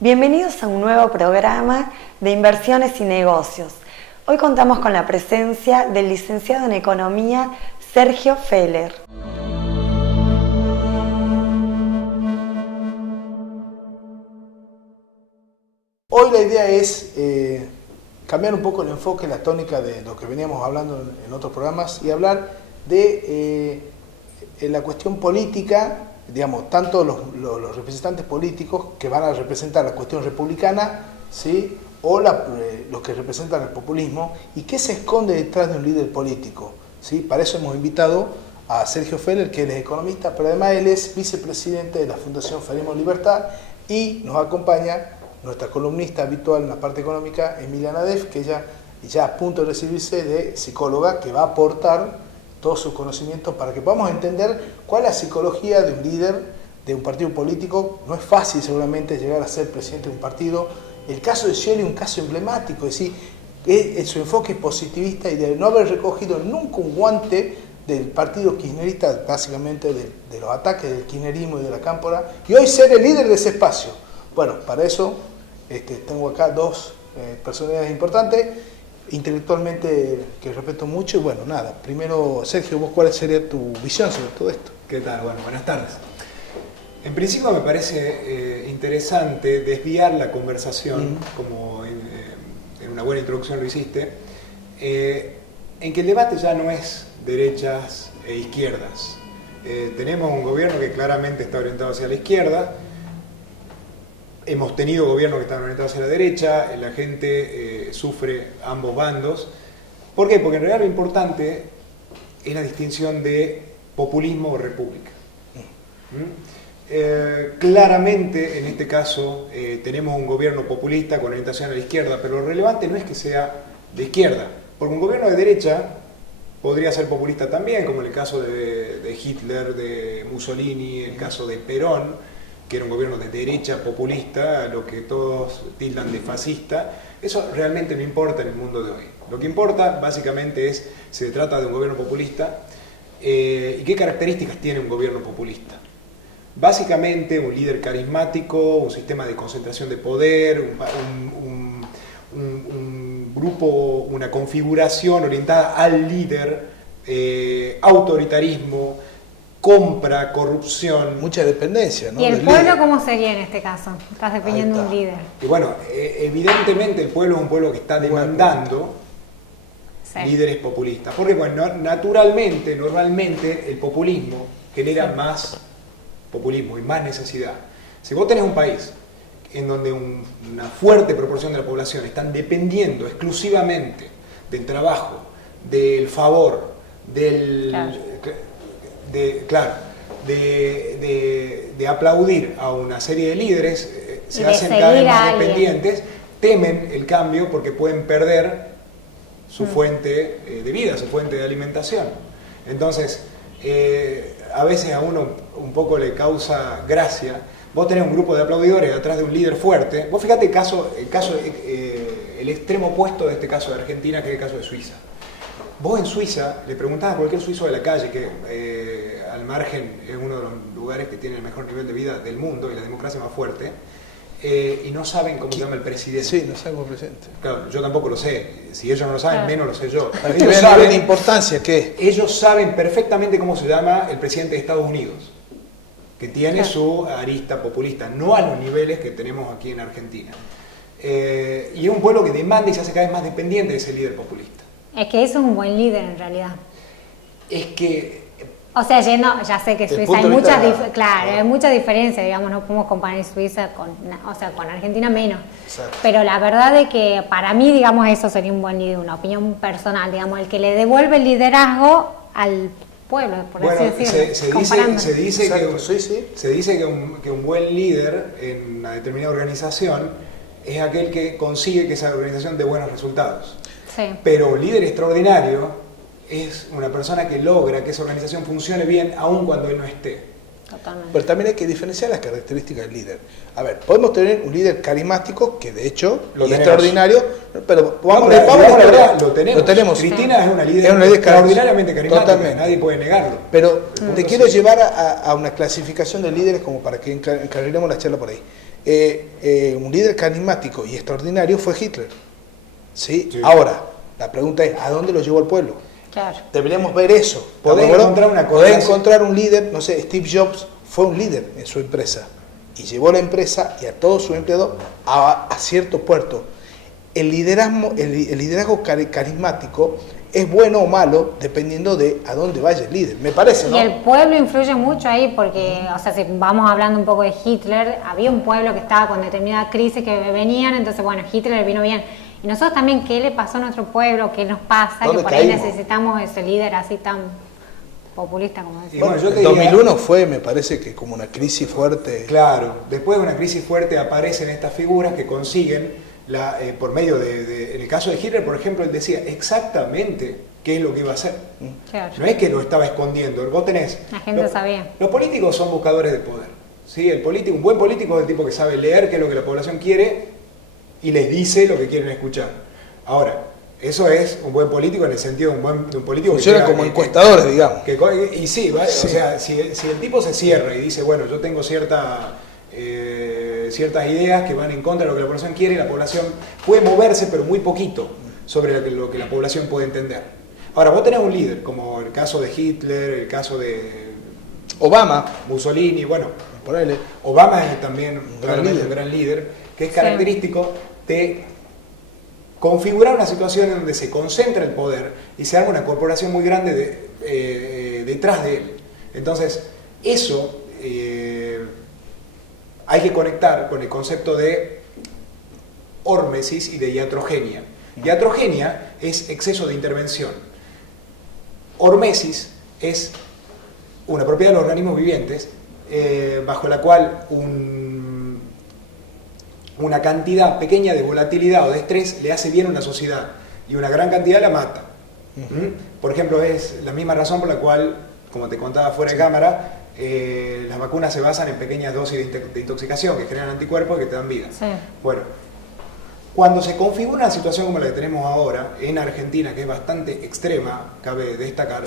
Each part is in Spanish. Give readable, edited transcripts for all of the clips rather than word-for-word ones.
Bienvenidos a un nuevo programa de Inversiones y Negocios. Hoy contamos con la presencia del licenciado en Economía Sergio Feller. Hoy la idea es cambiar un poco el enfoque, la tónica de lo que veníamos hablando en otros programas y hablar de la cuestión política, digamos, tanto los representantes políticos que van a representar la cuestión republicana, ¿sí? O los que representan el populismo, y qué se esconde detrás de un líder político, ¿sí? Para eso hemos invitado a Sergio Feller, que él es economista, pero además él es vicepresidente de la Fundación Faremos Libertad, y nos acompaña nuestra columnista habitual en la parte económica, Emiliana Def, que ella ya a punto de recibirse de psicóloga, que va a aportar todos sus conocimientos para que podamos entender cuál es la psicología de un líder de un partido político. No es fácil seguramente llegar a ser presidente de un partido. El caso de Scioli es un caso emblemático, es decir, su enfoque positivista y de no haber recogido nunca un guante del partido kirchnerista, básicamente de los ataques del kirchnerismo y de la cámpora, y hoy ser el líder de ese espacio. Bueno, para eso tengo acá dos personalidades importantes, intelectualmente que respeto mucho. Y bueno, nada, primero Sergio, vos cuál sería tu visión sobre todo esto. ¿Qué tal? Bueno, buenas tardes. En principio me parece interesante desviar la conversación, como en una buena introducción lo hiciste, en que el debate ya no es derechas e izquierdas. Tenemos un gobierno que claramente está orientado hacia la izquierda. Hemos tenido gobiernos que están orientados hacia la derecha, la gente sufre ambos bandos. ¿Por qué? Porque en realidad lo importante es la distinción de populismo o república. Claramente, en este caso, tenemos un gobierno populista con orientación a la izquierda, pero lo relevante no es que sea de izquierda, porque un gobierno de derecha podría ser populista también, como en el caso de Hitler, de Mussolini, el caso de Perón, que era un gobierno de derecha populista, lo que todos tildan de fascista. Eso realmente no importa en el mundo de hoy. Lo que importa básicamente es si se trata de un gobierno populista y qué características tiene un gobierno populista. Básicamente un líder carismático, un sistema de concentración de poder, un grupo, una configuración orientada al líder, autoritarismo, compra, corrupción. Mucha dependencia, ¿no? ¿Y el pueblo cómo sería en este caso? Estás definiendo un líder. Y bueno, evidentemente el pueblo es un pueblo que está demandando líderes populistas. Porque bueno, naturalmente, normalmente el populismo genera más populismo y más necesidad. Si vos tenés un país en donde una fuerte proporción de la población están dependiendo exclusivamente del trabajo, del favor, del... de aplaudir a una serie de líderes, se hacen cada vez más dependientes, temen el cambio porque pueden perder su fuente de vida, su fuente de alimentación. Entonces, a veces a uno un poco le causa gracia. Vos tenés un grupo de aplaudidores detrás de un líder fuerte. Vos fíjate el extremo opuesto de este caso de Argentina, que es el caso de Suiza. Vos en Suiza le preguntás a cualquier suizo de la calle, que al margen es uno de los lugares que tiene el mejor nivel de vida del mundo y la democracia más fuerte, y no saben cómo se llama el presidente. Sí, no saben cómo el presidente. Claro, yo tampoco lo sé. Si ellos no lo saben, menos lo sé yo. Ellos saben la importancia que ellos saben perfectamente cómo se llama el presidente de Estados Unidos, que tiene su arista populista, no a los niveles que tenemos aquí en Argentina. Y es un pueblo que demanda y se hace cada vez más dependiente de ese líder populista. Es que eso es un buen líder en realidad. Es que O sea, ya sé que Desde el Suiza hay punto de muchas, vista claro, hay mucha diferencia, digamos, no podemos comparar Suiza con Argentina menos. Exacto. Pero la verdad es que para mí, digamos, eso sería un buen líder, una opinión personal, digamos, el que le devuelve el liderazgo al pueblo, por así decirlo. Se dice Exacto, que, sí. se dice que un buen líder en una determinada organización es aquel que consigue que esa organización dé buenos resultados. Sí. Pero un líder extraordinario es una persona que logra que esa organización funcione bien aun cuando él no esté. Totalmente. Pero también hay que diferenciar las características del líder. A ver, podemos tener un líder carismático, que de hecho es extraordinario, pero vamos a la verdad, lo tenemos. Cristina es una líder extraordinariamente carismática, totalmente. Nadie puede negarlo. Pero te quiero llevar a una clasificación de líderes como para que encarrilemos la charla por ahí. Un líder carismático y extraordinario fue Hitler. ¿Sí? Ahora, la pregunta es, ¿a dónde lo llevó el pueblo? Claro. Deberíamos ver eso. Podés encontrar un líder, no sé, Steve Jobs fue un líder en su empresa y llevó la empresa y a todos sus empleados a cierto puerto. El liderazgo carismático es bueno o malo dependiendo de a dónde vaya el líder, me parece, ¿no? Y el pueblo influye mucho ahí porque, o sea, si vamos hablando un poco de Hitler, había un pueblo que estaba con determinada crisis que venían, entonces, bueno, Hitler vino bien. Y nosotros también, ¿qué le pasó a nuestro pueblo? ¿Qué nos pasa? Que por ahí necesitamos ese líder así tan populista como decía. Bueno, el 2001 fue, me parece que como una crisis fuerte. Claro, después de una crisis fuerte aparecen estas figuras que consiguen, por medio en el caso de Hitler, por ejemplo, él decía exactamente qué es lo que iba a hacer. Claro. No es que lo estaba escondiendo, vos tenés... La gente sabía. Los políticos son buscadores de poder. ¿Sí? Un buen político es el tipo que sabe leer qué es lo que la población quiere y les dice lo que quieren escuchar. Ahora, eso es un buen político en el sentido de un político funciona como encuestadores, digamos. Y sí, ¿vale? Sí. O sea, si el tipo se cierra y dice, bueno, yo tengo ciertas ideas que van en contra de lo que la población quiere, la población puede moverse, pero muy poquito sobre lo que la población puede entender. Ahora, vos tenés un líder, como el caso de Hitler, el caso de Obama, Mussolini, bueno, ponele. Obama es también un gran líder, que es característico de configurar una situación en donde se concentra el poder y se arma una corporación muy grande detrás de él. Entonces, eso hay que conectar con el concepto de hormesis y de iatrogenia. Iatrogenia es exceso de intervención. Hormesis es una propiedad de los organismos vivientes bajo la cual una cantidad pequeña de volatilidad o de estrés le hace bien a una sociedad y una gran cantidad la mata. Por ejemplo, es la misma razón por la cual, como te contaba fuera de cámara, las vacunas se basan en pequeñas dosis de intoxicación que generan anticuerpos y que te dan vida. Sí. Bueno, cuando se configura una situación como la que tenemos ahora en Argentina, que es bastante extrema, cabe destacar,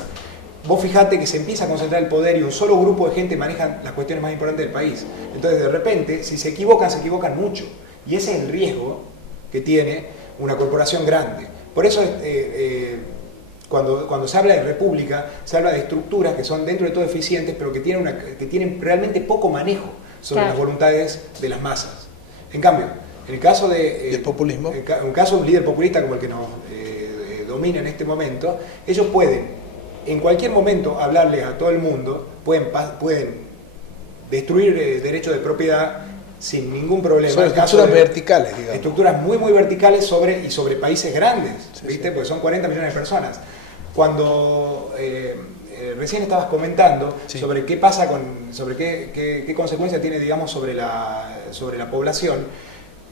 vos fijate que se empieza a concentrar el poder y un solo grupo de gente maneja las cuestiones más importantes del país. Entonces, de repente, si se equivocan mucho. Y ese es el riesgo que tiene una corporación grande. Por eso, cuando se habla de república, se habla de estructuras que son dentro de todo eficientes, pero que tienen realmente poco manejo sobre las voluntades de las masas. En cambio, en el caso del populismo, en un caso de un líder populista como el que nos domina en este momento, ellos pueden en cualquier momento hablarle a todo el mundo, pueden destruir derechos de propiedad sin ningún problema. Son estructuras verticales, digamos. Estructuras muy verticales sobre países grandes, ¿viste? Sí. Porque son 40 millones de personas. Cuando recién estabas comentando sobre qué pasa sobre qué consecuencias tiene, digamos, sobre la población,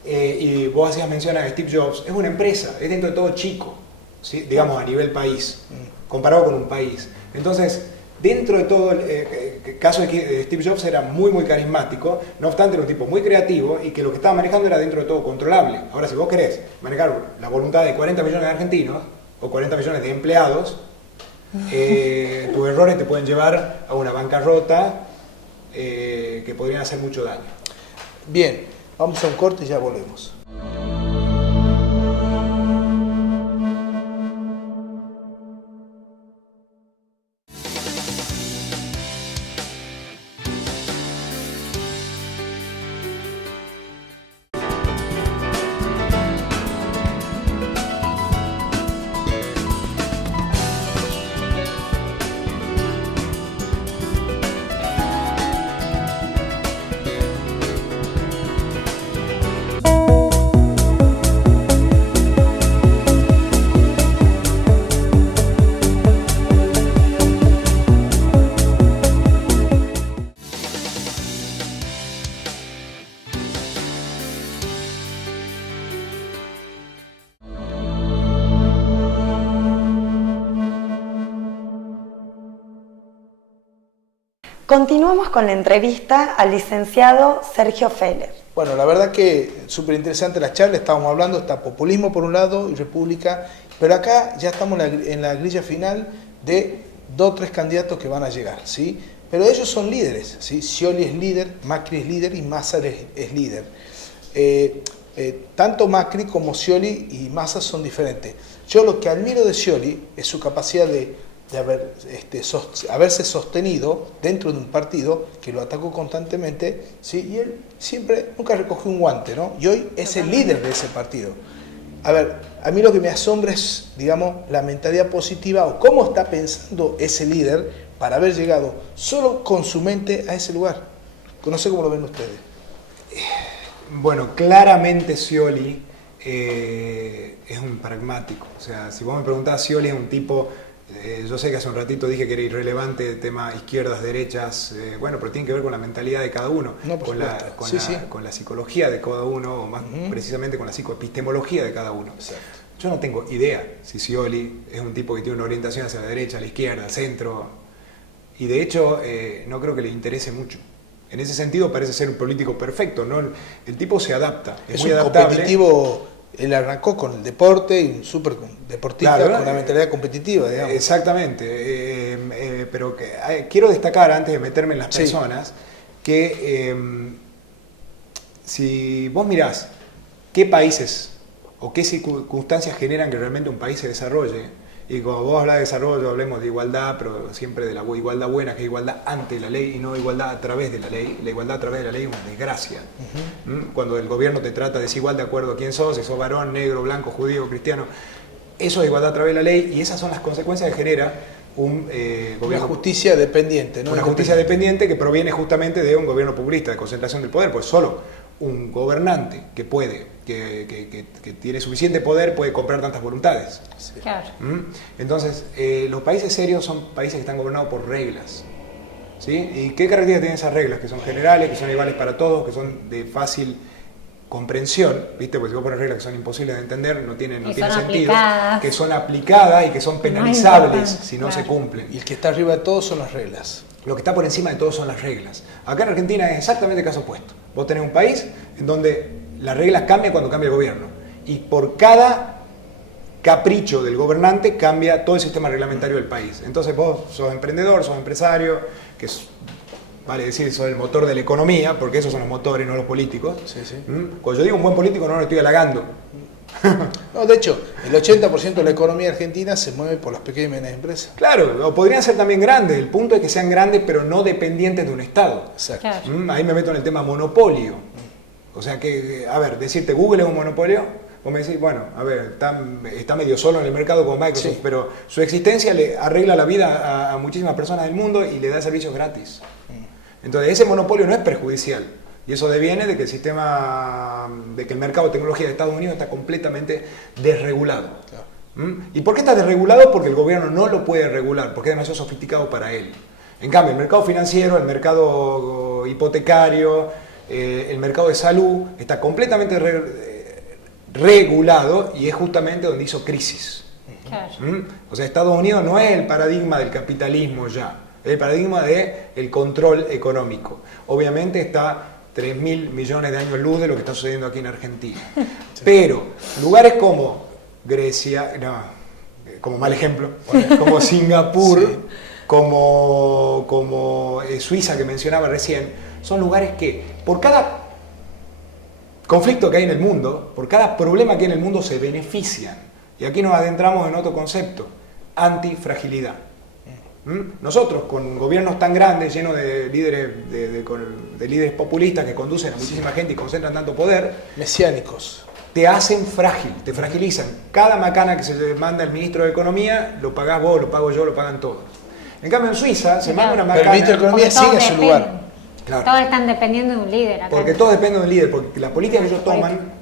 y vos hacías mención a Steve Jobs, es una empresa, es dentro de todo chico, ¿sí? Digamos a nivel país, comparado con un país. Entonces, dentro de todo el caso de Steve Jobs era muy carismático, no obstante era un tipo muy creativo y que lo que estaba manejando era dentro de todo controlable. Ahora, si vos querés manejar la voluntad de 40 millones de argentinos o 40 millones de empleados, tus errores te pueden llevar a una bancarrota que podrían hacer mucho daño. Bien, vamos a un corte y ya volvemos. Continuamos con la entrevista al licenciado Sergio Feller. Bueno, la verdad que súper interesante la charla, estábamos hablando, está populismo por un lado y república, pero acá ya estamos en la grilla final de 2 o 3 candidatos que van a llegar, ¿sí? Pero ellos son líderes, ¿sí? Scioli es líder, Macri es líder y Massa es líder. Tanto Macri como Scioli y Massa son diferentes. Yo lo que admiro de Scioli es su capacidad de haberse sostenido dentro de un partido que lo atacó constantemente, ¿sí? Y él nunca recogió un guante, ¿no? Y hoy es el líder de ese partido. A ver, a mí lo que me asombra es, digamos, la mentalidad positiva o cómo está pensando ese líder para haber llegado solo con su mente a ese lugar. No sé cómo lo ven ustedes. Bueno, claramente Scioli es un pragmático. O sea, si vos me preguntás, Scioli es un tipo... yo sé que hace un ratito dije que era irrelevante el tema izquierdas, derechas, bueno, pero tiene que ver con la mentalidad de cada uno, con la psicología de cada uno, o más precisamente con la psicoepistemología de cada uno. Exacto. Yo no tengo idea si Scioli es un tipo que tiene una orientación hacia la derecha, a la izquierda, al centro, y de hecho no creo que le interese mucho. En ese sentido parece ser un político perfecto, ¿no? El tipo se adapta, es muy un adaptable. Competitivo. Él arrancó con el deporte y un súper deportista, claro, con una mentalidad competitiva, digamos. Exactamente, pero quiero destacar, antes de meterme en las personas, que si vos mirás qué países o qué circunstancias generan que realmente un país se desarrolle, y cuando vos hablas de desarrollo, hablemos de igualdad, pero siempre de la igualdad buena, que es igualdad ante la ley y no igualdad a través de la ley. La igualdad a través de la ley es una desgracia. Cuando el gobierno te trata desigual de acuerdo a quién sos, si sos varón, negro, blanco, judío, cristiano, eso es igualdad a través de la ley y esas son las consecuencias que genera un gobierno. Una justicia dependiente, ¿no? Una justicia dependiente que proviene justamente de un gobierno populista, de concentración del poder, pues solo un gobernante que tiene suficiente poder puede comprar tantas voluntades. Sí. Claro. Entonces, los países serios son países que están gobernados por reglas. ¿Sí? ¿Y qué características tienen esas reglas? Que son generales, que son iguales para todos, que son de fácil comprensión, ¿viste? Porque si vos pones reglas que son imposibles de entender, no tienen sentido. Aplicadas. Que son aplicadas y que son penalizables si no se cumplen. Y el que está arriba de todo son las reglas. Lo que está por encima de todo son las reglas. Acá en Argentina es exactamente el caso opuesto. Vos tenés un país en donde las reglas cambian cuando cambia el gobierno. Y por cada capricho del gobernante cambia todo el sistema reglamentario del país. Entonces vos sos emprendedor, sos empresario, vale decir, sos el motor de la economía, porque esos son los motores, no los políticos. Sí, sí. Cuando yo digo un buen político no lo estoy halagando. No, de hecho, el 80% de la economía argentina se mueve por las pequeñas y medianas empresas. Claro, o podrían ser también grandes. El punto es que sean grandes, pero no dependientes de un Estado. Exacto. Claro. Ahí me meto en el tema monopolio. O sea que, a ver, decirte Google es un monopolio, vos me decís, bueno, a ver, está medio solo en el mercado como Microsoft, Sí. pero su existencia le arregla la vida a muchísimas personas del mundo y le da servicios gratis. Entonces, ese monopolio no es perjudicial. Y eso deviene de que el mercado de tecnología de Estados Unidos está completamente desregulado. Claro. ¿Y por qué está desregulado? Porque el gobierno no lo puede regular, porque es demasiado sofisticado para él. En cambio, el mercado financiero, el mercado hipotecario, el mercado de salud está completamente regulado y es justamente donde hizo crisis. Claro. O sea, Estados Unidos no es el paradigma del capitalismo ya, es el paradigma del control económico. Obviamente está 3.000 millones de años luz de lo que está sucediendo aquí en Argentina. Pero lugares como Grecia, como mal ejemplo, como Singapur, Sí. como Suiza que mencionaba recién, son lugares que por cada conflicto que hay en el mundo, por cada problema que hay en el mundo se benefician. Y aquí nos adentramos en otro concepto, antifragilidad. Nosotros, con gobiernos tan grandes, llenos de líderes, de líderes populistas que conducen a muchísima gente y concentran tanto poder, Mesiánicos. te hacen frágil, te fragilizan. Cada macana que se le manda el ministro de Economía, lo pagás vos, lo pago yo, lo pagan todos. En cambio, en Suiza se manda una Pero el macana... ministro de Economía Porque todos sigue en su dependen. lugar. Claro. Todos están dependiendo de un líder acá. Porque todo depende de un líder, porque las políticas que ellos toman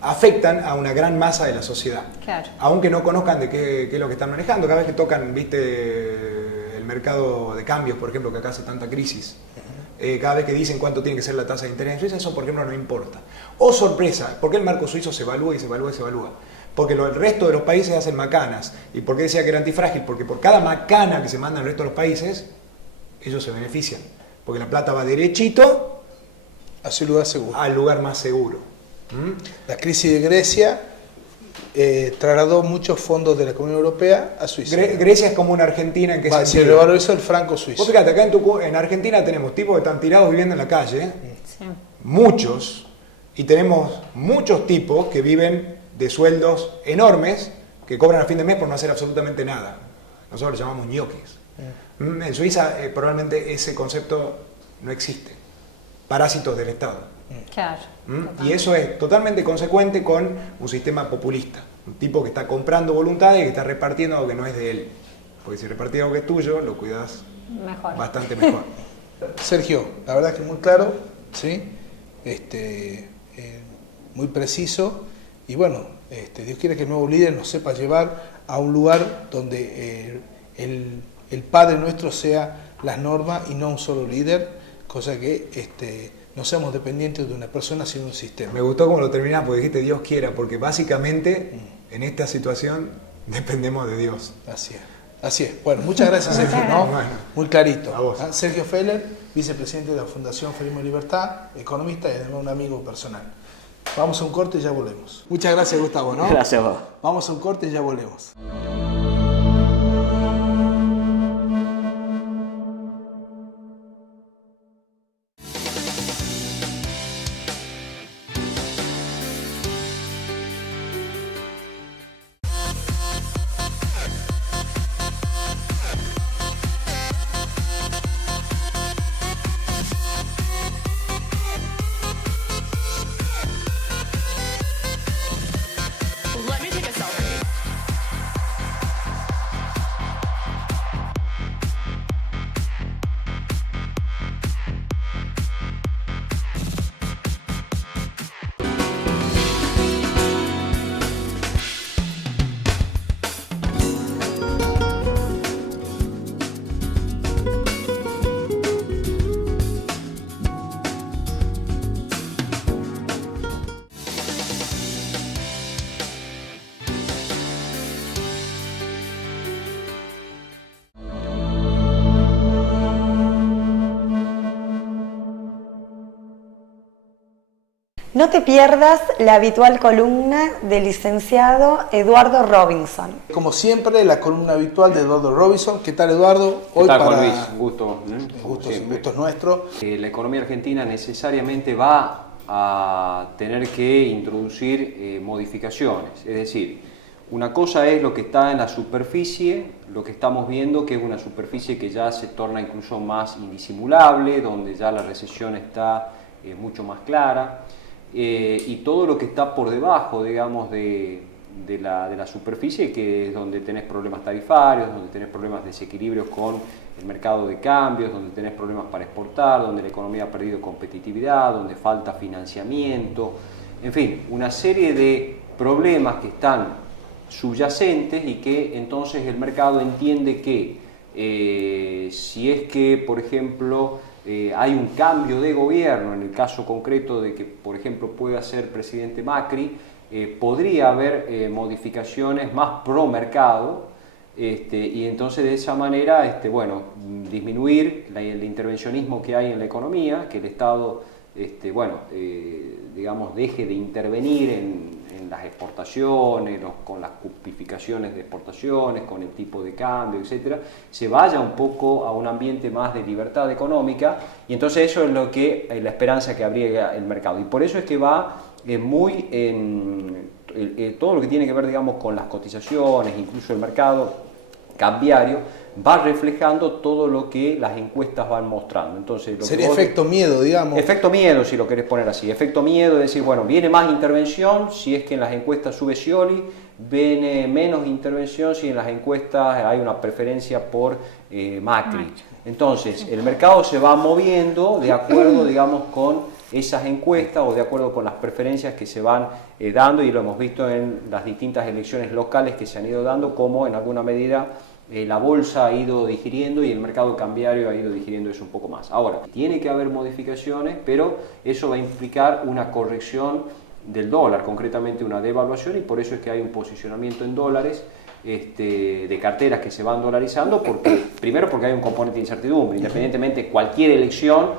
afectan a una gran masa de la sociedad. Claro. Aunque no conozcan de qué es lo que están manejando. Cada vez que tocan, viste, el mercado de cambios, por ejemplo, que acá hace tanta crisis. Cada vez que dicen cuánto tiene que ser la tasa de interés en Suiza, eso, por ejemplo, no importa. Oh, sorpresa, ¿por qué el marco suizo se evalúa y se evalúa y se evalúa? Porque el resto de los países hacen macanas. ¿Y por qué decía que era antifrágil? Porque por cada macana que se manda al resto de los países, ellos se benefician, porque la plata va derechito hacia un lugar seguro. al lugar más seguro. La crisis de Grecia trasladó muchos fondos de la Comunidad Europea a Suiza. Grecia es como una Argentina, ¿en qué Se sentido? revalorizó el franco suizo. Vos fíjate, acá en Argentina tenemos tipos que están tirados viviendo en la calle, Sí. muchos, y tenemos muchos tipos que viven de sueldos enormes, que cobran a fin de mes por no hacer absolutamente nada. Nosotros lo llamamos ñoquis. En Suiza probablemente ese concepto no existe. Parásitos del Estado. Claro. Y eso es totalmente consecuente con un sistema populista. Un tipo que está comprando voluntades y que está repartiendo algo que no es de él. Porque si repartís algo que es tuyo, lo cuidas Mejor. bastante mejor. Sergio, la verdad que muy claro, ¿sí? Muy preciso. Y bueno, Dios quiere que el nuevo líder nos sepa llevar a un lugar donde el Padre nuestro sea las normas y no un solo líder, cosa que no seamos dependientes de una persona sino de un sistema. Me gustó cómo lo terminás, porque dijiste Dios quiera, porque básicamente en esta situación dependemos de Dios. Así es. Así es. Bueno, muchas gracias, Sergio, ¿no? Bueno. Muy clarito. A vos. Sergio Feller, vicepresidente de la Fundación Feminismo y Libertad, economista y además un amigo personal. Vamos a un corte y ya volvemos. Muchas gracias, Gustavo, ¿no? Gracias a vos. Vamos a un corte y ya volvemos. Let me take a selfie. No te pierdas la habitual columna del licenciado Eduardo Robinson. Como siempre, la columna habitual de Eduardo Robinson. ¿Qué tal, Eduardo? ¿Qué tal, Juan Luis? Un gusto. Gusto Siempre. es nuestro. La economía argentina necesariamente va a tener que introducir modificaciones. Es decir, una cosa es lo que está en la superficie, lo que estamos viendo, que es una superficie que ya se torna incluso más indisimulable, donde ya la recesión está mucho más clara. Y todo lo que está por debajo, digamos, de la superficie, que es donde tenés problemas tarifarios, donde tenés problemas de desequilibrios con el mercado de cambios, donde tenés problemas para exportar, donde la economía ha perdido competitividad, donde falta financiamiento, en fin, una serie de problemas que están subyacentes y que entonces el mercado entiende que si es que, por ejemplo, hay un cambio de gobierno, en el caso concreto de que, por ejemplo, pueda ser presidente Macri, podría haber modificaciones más pro mercado, y entonces de esa manera bueno, disminuir el intervencionismo que hay en la economía, que el Estado digamos, deje de intervenir en las exportaciones, con las cupificaciones de exportaciones, con el tipo de cambio, etcétera, se vaya un poco a un ambiente más de libertad económica, y entonces eso es lo que la esperanza que habría el mercado, y por eso es que va muy en todo lo que tiene que ver, digamos, con las cotizaciones, incluso el mercado cambiario, va reflejando todo lo que las encuestas van mostrando. Entonces, sería efecto miedo, digamos. Efecto miedo, si lo querés poner así. Efecto miedo, es decir, bueno, viene más intervención si es que en las encuestas sube Scioli, viene menos intervención si en las encuestas hay una preferencia por Macri. Entonces, el mercado se va moviendo de acuerdo, digamos, con esas encuestas o de acuerdo con las preferencias que se van dando, y lo hemos visto en las distintas elecciones locales que se han ido dando, como en alguna medida la bolsa ha ido digiriendo y el mercado cambiario ha ido digiriendo eso un poco más. Ahora, tiene que haber modificaciones, pero eso va a implicar una corrección del dólar, concretamente una devaluación, y por eso es que hay un posicionamiento en dólares de carteras que se van dolarizando, primero porque hay un componente de incertidumbre, independientemente de cualquier elección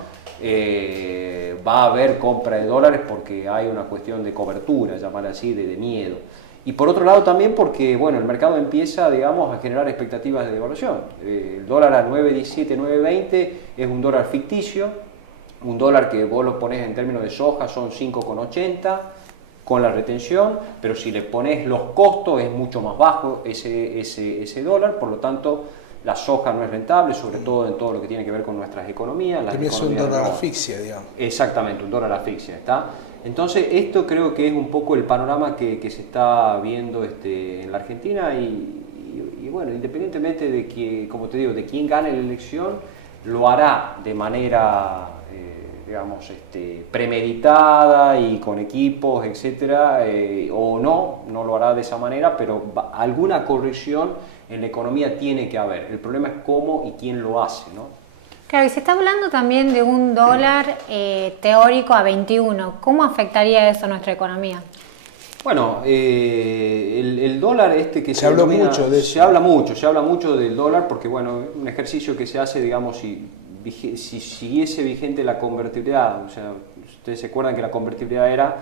va a haber compra de dólares porque hay una cuestión de cobertura, llamar así, de miedo. Y por otro lado también porque, bueno, el mercado empieza, digamos, a generar expectativas de devaluación. El dólar a 9.17, 9.20 es un dólar ficticio, un dólar que vos lo ponés en términos de soja son 5,80 con la retención, pero si le pones los costos es mucho más bajo ese dólar, por lo tanto la soja no es rentable, sobre todo en todo lo que tiene que ver con nuestras economías. También es un dólar asfixia, digamos. Exactamente, un dólar asfixia, ¿está? Entonces esto creo que es un poco el panorama que se está viendo en la Argentina y bueno, independientemente de que, como te digo, de quién gane la elección, lo hará de manera digamos, premeditada y con equipos, etcétera, o no lo hará de esa manera, pero alguna corrección en la economía tiene que haber. El problema es cómo y quién lo hace, ¿no? Claro, y se está hablando también de un dólar teórico a 21. ¿Cómo afectaría eso a nuestra economía? Bueno, el dólar que se habla mucho de eso. Se habla mucho del dólar porque, bueno, un ejercicio que se hace, digamos, si siguiese vigente la convertibilidad, o sea, ustedes se acuerdan que la convertibilidad era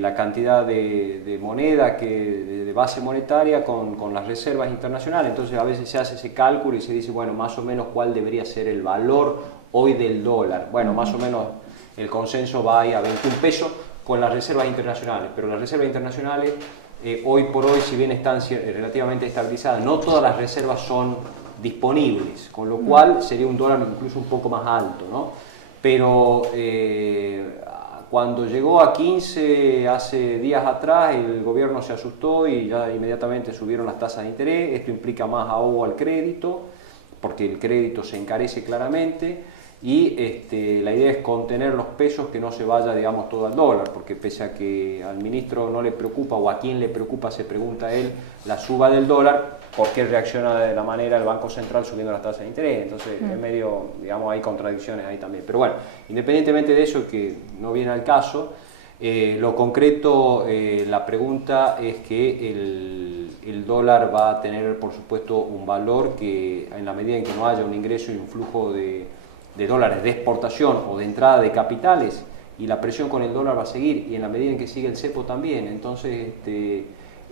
la cantidad de moneda de base monetaria con las reservas internacionales, entonces a veces se hace ese cálculo y se dice, bueno, más o menos cuál debería ser el valor hoy del dólar. Bueno, más o menos el consenso va ahí a 21 pesos con las reservas internacionales, pero las reservas internacionales hoy por hoy, si bien están relativamente estabilizadas, no todas las reservas son disponibles, con lo cual sería un dólar incluso un poco más alto, ¿no? Pero cuando llegó a 15 hace días atrás, el gobierno se asustó y ya inmediatamente subieron las tasas de interés. Esto implica más ahogo al crédito, porque el crédito se encarece claramente. Y la idea es contener los pesos, que no se vaya, digamos, todo al dólar, porque pese a que al ministro no le preocupa, o a quién le preocupa, se pregunta él, la suba del dólar, ¿por qué reacciona de la manera el Banco Central subiendo las tasas de interés? Entonces, es medio, digamos, hay contradicciones ahí también. Pero bueno, independientemente de eso, que no viene al caso, lo concreto, la pregunta es que el dólar va a tener, por supuesto, un valor que, en la medida en que no haya un ingreso y un flujo de dólares de exportación o de entrada de capitales, y la presión con el dólar va a seguir, y en la medida en que sigue el cepo también. Entonces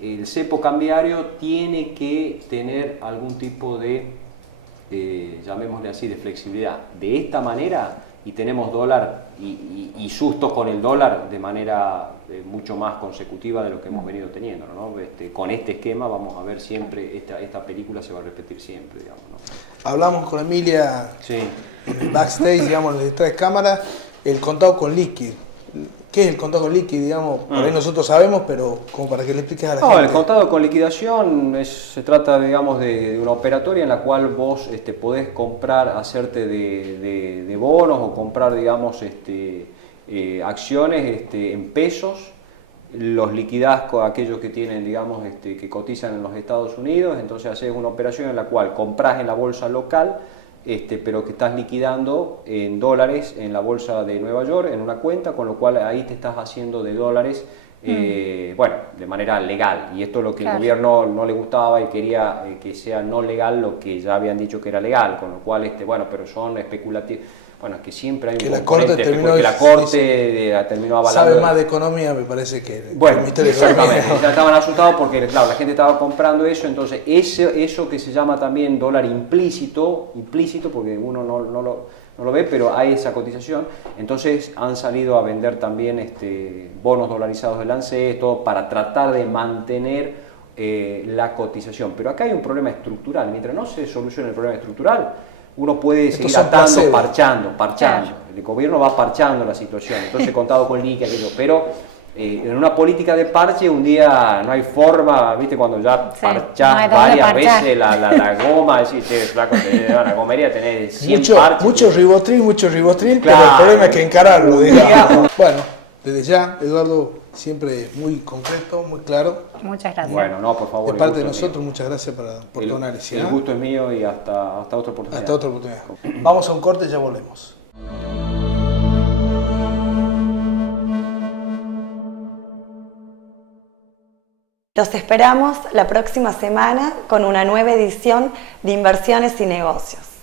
el cepo cambiario tiene que tener algún tipo de, llamémosle así, de flexibilidad. De esta manera, y tenemos dólar y sustos con el dólar de manera mucho más consecutiva de lo que hemos venido teniendo, ¿no? Con este esquema vamos a ver siempre, esta película se va a repetir siempre, digamos, ¿no? Hablamos con Emilia, sí, en el backstage, digamos, detrás de cámara, el contado con liqui. ¿Qué es el contado con liqui? Digamos, por ahí nosotros sabemos, pero como para que le expliques a la gente. El contado con liquidación se trata, digamos, de una operatoria en la cual vos podés comprar, hacerte de bonos o comprar, digamos, acciones en pesos, los liquidás con aquellos que tienen, digamos, que cotizan en los Estados Unidos. Entonces haces una operación en la cual compras en la bolsa local, pero que estás liquidando en dólares en la bolsa de Nueva York en una cuenta, con lo cual ahí te estás haciendo de dólares, bueno, de manera legal. Y esto es lo que el gobierno no le gustaba y quería que sea no legal lo que ya habían dicho que era legal, con lo cual, bueno, pero son especulativos. Bueno, que siempre hay un componente, porque la Corte terminó avalando. Sabe más de economía, me parece, que el Ministerio de Economía. Estaban asustados porque, claro, la gente estaba comprando eso, entonces eso que se llama también dólar implícito, porque uno no lo ve, pero hay esa cotización. Entonces han salido a vender también bonos dolarizados del ANSES, todo para tratar de mantener la cotización. Pero acá hay un problema estructural. Mientras no se solucione el problema estructural, uno puede seguir atando, parchando. Claro. El gobierno va parchando la situación, entonces contado con liqui, aquello, pero en una política de parche un día no hay forma, ¿viste? Cuando ya parchás varias veces la goma, decís, flaco, la gomería tenés 100 parches. Mucho ribotril, claro, pero el problema es que encararlo, digamos. Bueno, desde ya, Eduardo, siempre muy concreto, muy claro. Muchas gracias. Bueno, no, por favor. De parte de nosotros, muchas gracias por tu análisis. El gusto es mío y hasta otra oportunidad. Hasta otra oportunidad. Vamos a un corte y ya volvemos. Los esperamos la próxima semana con una nueva edición de Inversiones y Negocios.